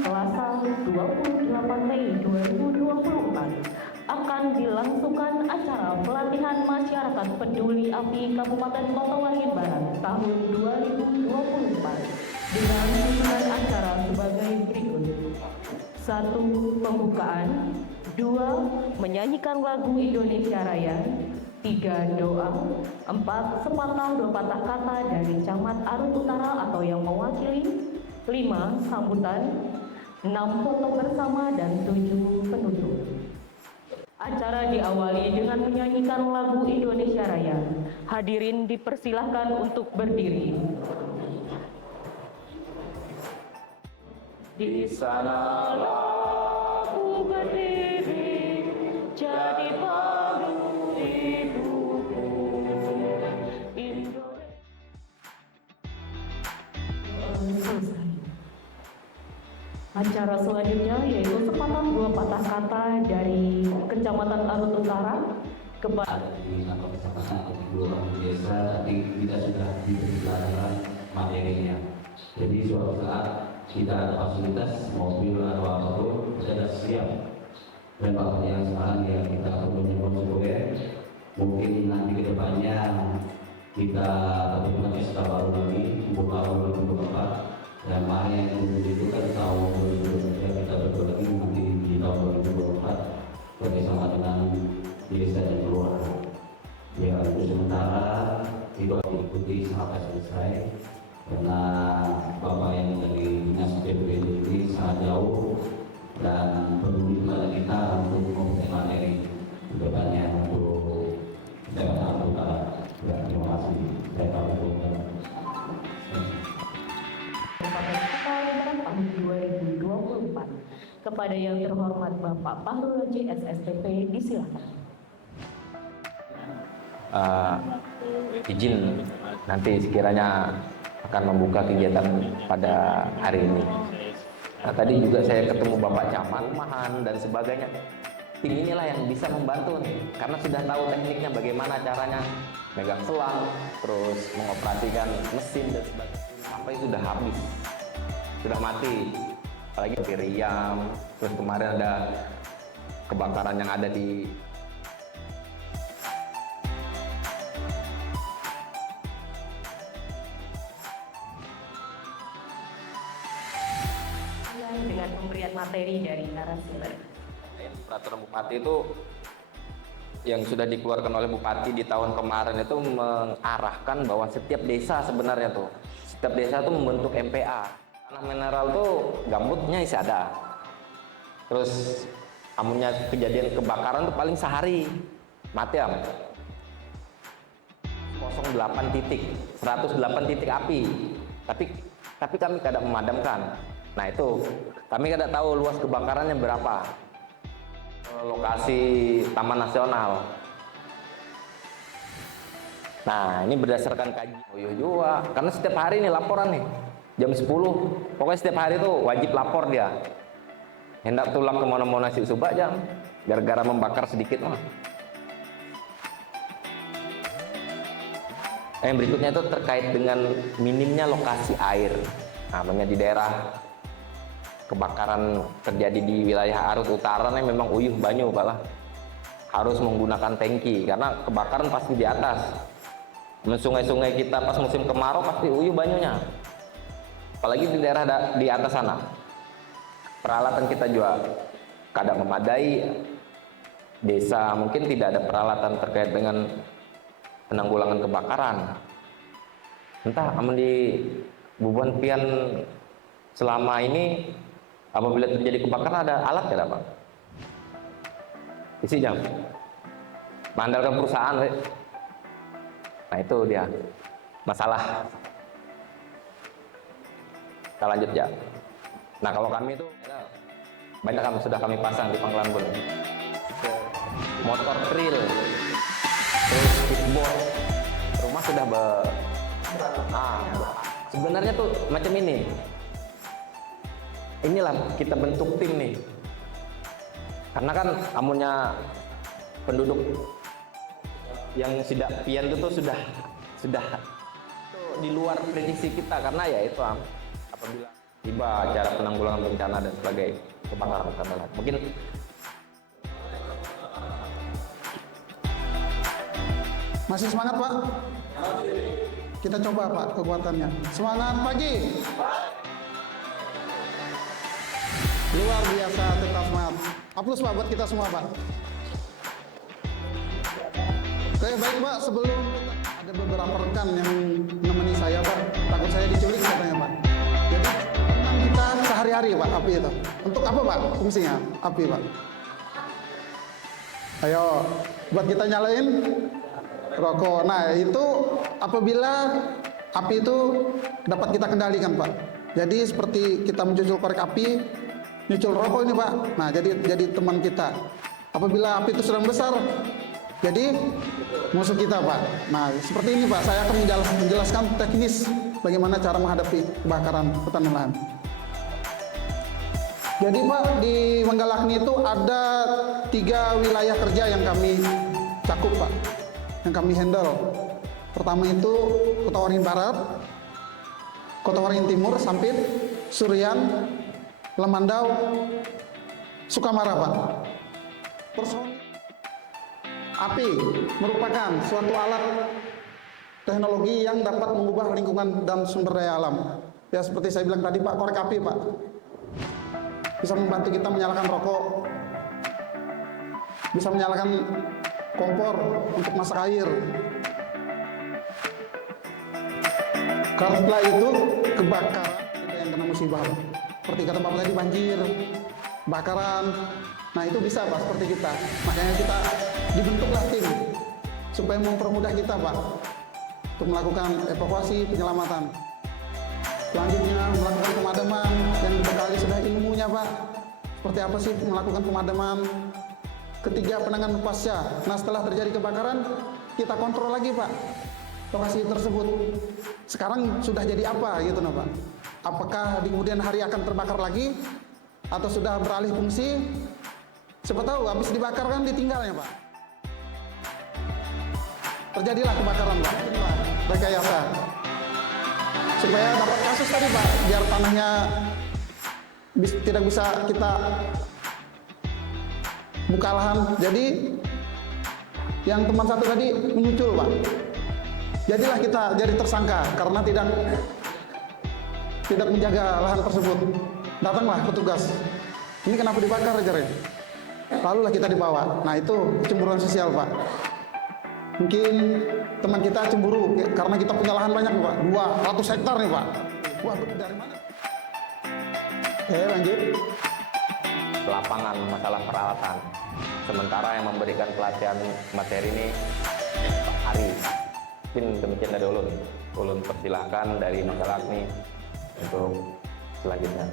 Selasa 28 Mei 2024 akan dilangsungkan acara pelatihan masyarakat peduli api Kabupaten Kota Waringin Barat tahun 2024 dengan susunan acara sebagai berikut. 1. Pembukaan. 2. Menyanyikan lagu Indonesia Raya. 3. Doa. 4. Sepatah dua patah kata dari Camat Arut Utara atau yang mewakili. 5. Sambutan. 6. Foto bersama. Dan 7. Penutup. Acara diawali dengan menyanyikan lagu Indonesia Raya. Hadirin dipersilahkan untuk berdiri. Di sanalah aku berdiri, jadi padu hidupku. Selesai. Acara selanjutnya yaitu sepatah dua patah kata dari Kecamatan Arut Utara kepada di kantor kecamatan atau di dua desa, tapi kita sudah diberi pelajaran materinya. Jadi suatu saat kita ada fasilitas mobil atau apapun sudah siap, dan bahkan yang sekarang ya kita perlu menyebut mungkin nanti kedepannya kita tentukan SK baru lagi buka 2024, dan mana yang itu kan tahun 2023 kita betul lagi nanti di tahun 2024 bersama dengan desa dan keluarga. Ya untuk sementara itu diikuti sampai selesai, karena Bapak yang dari Dinas PPD ini sangat jauh dan peduli kepada kita untuk memberikan materi kedepannya untuk daerah utara. Ya, terima kasih. Saya Kabupaten tahun 2024. Kepada yang terhormat Bapak Fahrul Haji SSTP, disilakan. Izin nanti sekiranya akan membuka kegiatan pada hari ini. Nah, tadi juga saya ketemu Bapak Camat, rumahan dan sebagainya. Tim inilah yang bisa membantu nih, karena sudah tahu tekniknya bagaimana caranya megang selang, terus mengoperasikan mesin dan sebagainya. Sampai sudah habis, sudah mati. Apalagi Riam, terus kemarin ada kebakaran yang ada di dengan pemberian materi dari narasumber. Peraturan Bupati itu yang sudah dikeluarkan oleh Bupati di tahun kemarin itu mengarahkan bahwa setiap desa sebenarnya tuh, setiap desa tuh membentuk MPA. Tanah mineral tuh gambutnya isi ada. Terus amunnya kejadian kebakaran tuh paling sehari mati am. 08 titik, 108 titik api. Tapi kami tidak memadamkan. Nah itu, kami tidak tahu luas kebakarannya berapa. Lokasi Taman Nasional. Nah ini berdasarkan kajian juga, karena setiap hari ini laporan nih, jam 10. Pokoknya setiap hari itu wajib lapor dia. Hendak tulang kemana-mana si subak jam, gara-gara membakar sedikit mah. Yang berikutnya itu terkait dengan minimnya lokasi air. Namanya di daerah kebakaran terjadi di wilayah Arut Utara nih memang uyuh banyu Pak lah. Harus menggunakan tangki karena kebakaran pasti di atas. Sungai-sungai kita pas musim kemarau pasti uyuh banyunya. Apalagi di daerah di atas sana. Peralatan kita juga kadang memadai. Desa mungkin tidak ada peralatan terkait dengan penanggulangan kebakaran. Entah amun di Bubuan Pian selama ini apabila terjadi kebakaran ada alat tidak Pak? Isi jam mengandalkan perusahaan. Nah itu dia masalah. Kita lanjut ya. Nah kalau kami itu banyak kami sudah kami pasang di Pangkalan Bun, motor trail, terus kickboard, rumah sudah sebenarnya tuh macam ini. Inilah kita bentuk tim nih, karena kan amunnya penduduk yang tidak pian itu sudah di luar prediksi kita, karena ya itu apabila tiba cara penanggulangan bencana dan sebagainya kebakaran hutan dan lahan. Mungkin masih semangat Pak? Kita coba Pak kekuatannya. Semangat pagi. Luar biasa, tetap semangat. Aplaus Pak buat kita semua Pak. Oke baik Pak, sebelum ada beberapa rekan yang menemani saya Pak, takut saya diculik katanya Pak. Jadi teman kita sehari-hari Pak, api itu. Untuk apa Pak fungsinya api Pak? Ayo, buat kita nyalain rokok. Nah itu apabila api itu dapat kita kendalikan Pak. Jadi seperti kita mencucul korek api, nyucul rokok ini Pak. Nah jadi teman kita. Apabila api itu sedang besar, jadi musuh kita Pak. Nah seperti ini Pak, saya akan menjelaskan teknis bagaimana cara menghadapi kebakaran hutan dan lahan. Jadi Pak, di Manggalakni itu ada 3 wilayah kerja yang kami cakup Pak, yang kami handle. Pertama itu Kota Waringin Barat, Kota Waringin Timur, Sampit, Surian, Lemandau, Sukamara Pak. Api merupakan suatu alat teknologi yang dapat mengubah lingkungan dan sumber daya alam. Ya seperti saya bilang tadi Pak, korek api Pak. Bisa membantu kita menyalakan rokok, bisa menyalakan kompor untuk masak air. Karena setelah itu kebakaran kita yang kena musibah Pak. Seperti kata Bapak tadi, banjir, bakaran. Nah itu bisa Pak seperti kita. Makanya kita dibentuklah tim supaya mempermudah kita Pak untuk melakukan evakuasi, penyelamatan. Selanjutnya melakukan pemadaman yang dibekali sudah ilmunya Pak. Seperti apa sih melakukan pemadaman. Ketiga, penanganan pasca. Nah setelah terjadi kebakaran, kita kontrol lagi Pak lokasi tersebut. Sekarang sudah jadi apa gitu nah Pak. Apakah di kemudian hari akan terbakar lagi atau sudah beralih fungsi? Siapa tahu habis dibakar kan ditinggalnya Pak. Terjadilah kebakaran Pak. Inilah rekayasa. Supaya dapat kasus tadi Pak, biar tanahnya tidak bisa kita buka lahan. Jadi yang teman satu tadi menyucul Pak. Jadilah kita jadi tersangka karena tidak menjaga lahan tersebut. Datanglah petugas. Ini kenapa dibakar aja? Lalulah kita dibawa. Nah itu kecemburuan sosial Pak. Mungkin teman kita cemburu karena kita punya lahan banyak Pak, 200 hektar nih Pak. Wah dari mana? Oke lanjut. lapangan masalah peralatan. Sementara yang memberikan pelatihan materi ini Pak Ari. Mungkin demikian dari Ulun. Ulun persilahkan dari Manggalakni untuk selanjutnya.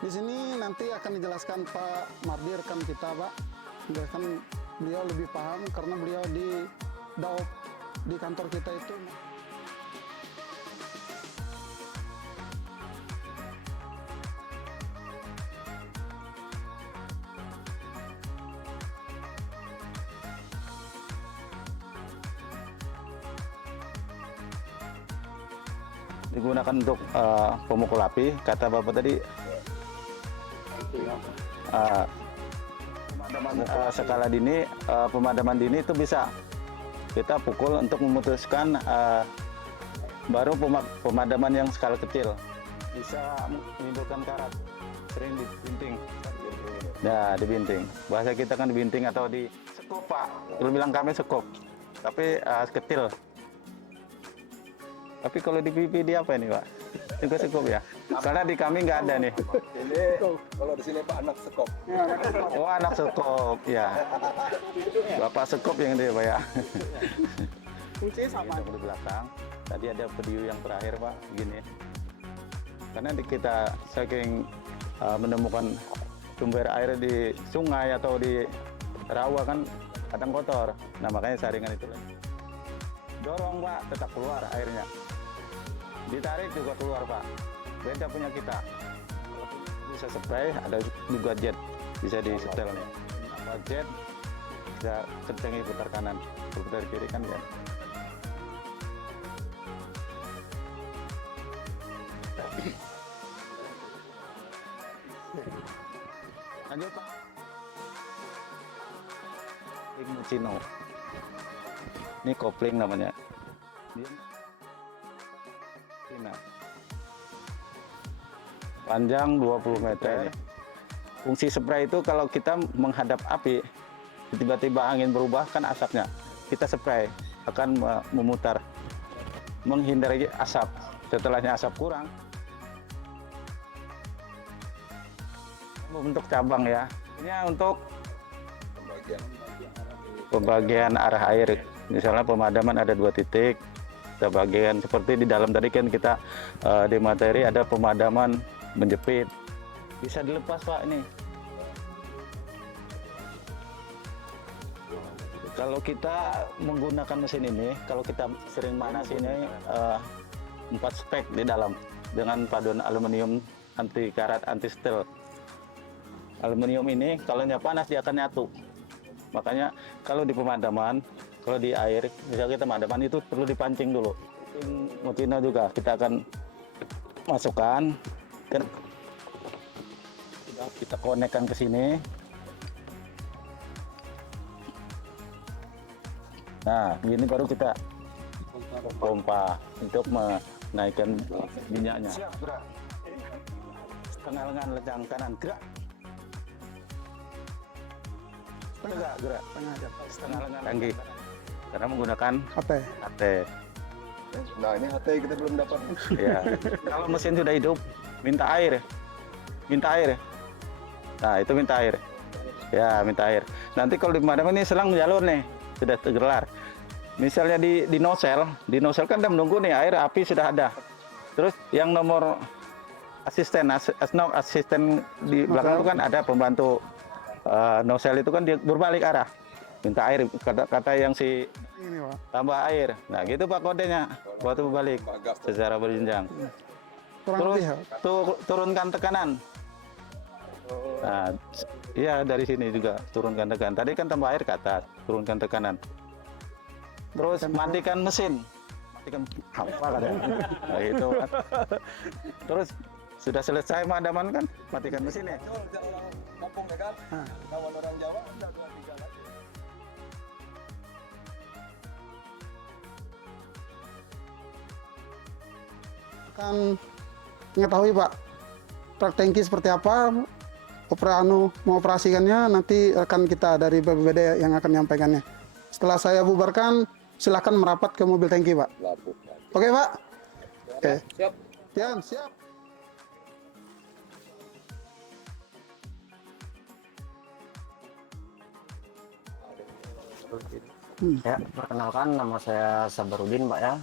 Di sini nanti akan dijelaskan Pak Mardir kan kita Pak, menjelaskan beliau lebih paham karena beliau di Daop di kantor kita itu. Digunakan untuk pemukul api, kata Bapak tadi. Skala dini, pemadaman dini itu bisa kita pukul untuk memutuskan baru pemadaman yang skala kecil bisa menimbulkan karat, sering dibinting. Ya, dibinting. Bahasa kita kan dibinting atau di sekop Pak. Lu bilang kami sekop, tapi kecil. Tapi kalau di pipi dia apa ini Pak? Juga sekop ya? Soalnya di kami nggak ada nih. Ini kalau di sini Pak anak sekop. Oh, anak sekop, ya. Bapak sekop yang dia, Pak ya. Fungsinya sama. Di belakang. Tadi ada video yang terakhir, Pak, gini. Karena kita saking menemukan sumber air di sungai atau di rawa kan kadang kotor. Nah, makanya saringan itu lagi. Dorong, Pak, tetap keluar airnya. Ditarik juga keluar, Pak. Beda punya kita. Bisa spray, ada juga jet. Bisa di setel nih. Apa jet, bisa kencengi putar kanan. Putar kiri kan ya. Lanjut, Pak. Mucino. Ini kopling namanya. Dia panjang 20 meter. Fungsi spray itu kalau kita menghadap api, tiba-tiba angin berubah kan asapnya. Kita spray akan memutar, menghindari asap. Setelahnya asap kurang, bentuk cabang ya. Ini untuk pembagian arah air. Misalnya pemadaman ada 2 titik. Kita bagian seperti di dalam tadi kan kita di materi ada pemadaman menjepit. Bisa dilepas, Pak, ini. Kalau kita menggunakan mesin ini, kalau kita sering manas ini 4 spek di dalam dengan paduan aluminium anti karat, anti setel. Aluminium ini kalau panas dia akan nyatu. Makanya kalau di pemadaman, kalau di air, misalnya kita pemadaman itu perlu dipancing dulu. Mutina juga kita akan masukkan, dan kita konekkan ke sini. Nah, ini baru kita pompa untuk menaikkan minyaknya. Setengah lengan lejang kanan, gerak. Gerak. Setengah lengan tanggi. Karena menggunakan HT. Nah, ini HT kita belum dapat. Ya. Kalau mesin sudah hidup, minta air. Nah, itu minta air. Ya, minta air. Nanti kalau di pemadam ini selang jalur nih, sudah tergelar. Misalnya di nozzle kan udah menunggu nih, air api sudah ada. Terus yang nomor asisten di belakang itu kan ada pembantu nozzle itu kan dia berbalik arah. Minta air, kata yang si Ini, Pak. tambah air. Nah, gitu Pak kodenya. Waktu berbalik secara berjenjang. Kurang Terus lebih, ya. turunkan tekanan. Nah, iya dari sini juga turunkan tekanan. Tadi kan tambah air ke atas, turunkan tekanan. Terus matikan mesin. Matikan apa katanya? Nah, itu kan. Terus sudah selesai pemadaman kan, matikan mesinnya. Kampung ya kan? Kawan orang Jawa udah 2-3 lagi. Akan mengetahui, Pak, truk tangki seperti apa, mengoperasikannya, nanti rekan kita dari BPBD yang akan menyampaikannya. Setelah saya bubarkan, silakan merapat ke mobil tangki, Pak. Oke, Pak? Oke. Siap. Siap. Ya, perkenalkan nama saya Sabarudin, Pak ya.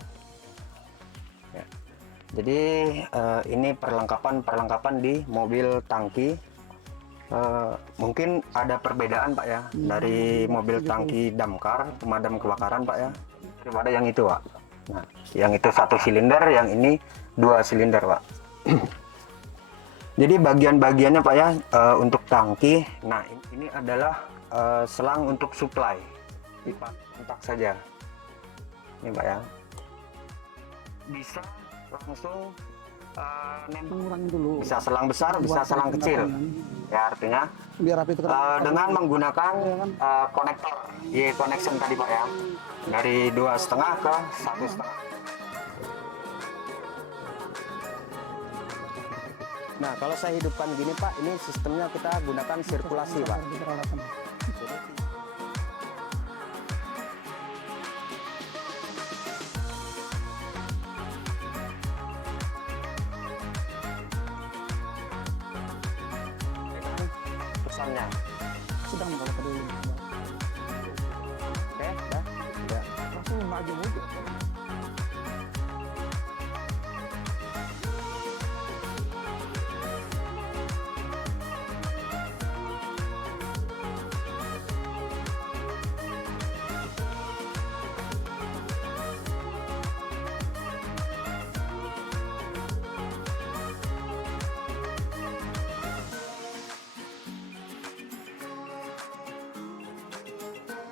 Jadi ini perlengkapan di mobil tangki. Mungkin ada perbedaan, Pak ya, dari mobil tangki damkar pemadam kebakaran, Pak ya, daripada yang itu, Pak. Nah, yang itu 1 silinder, yang ini 2 silinder, Pak. Jadi bagian-bagiannya, Pak ya, untuk tangki. Nah, ini adalah selang untuk supply. Pipa kontak saja. Ini, Pak ya. Bisa langsung Mengurangi dulu. bisa selang besar, bisa selang kecil. Ya, artinya Biar api itu dengan menggunakan konektor Y connection tadi, Pak ya. Dari 2,5 ke 1,5. Nah, kalau saya hidupkan gini, Pak, ini sistemnya kita gunakan sirkulasi, Pak. keadaannya. Sedang kalau peduli. Oke, dah. Ya. Langsung maju aja.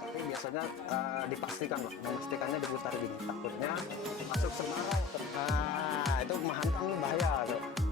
Tapi biasanya dipastikan, Pak. Memastikannya diputar gini. Takutnya masuk sembarang. Nah, itu menghantam bahaya. Tuh.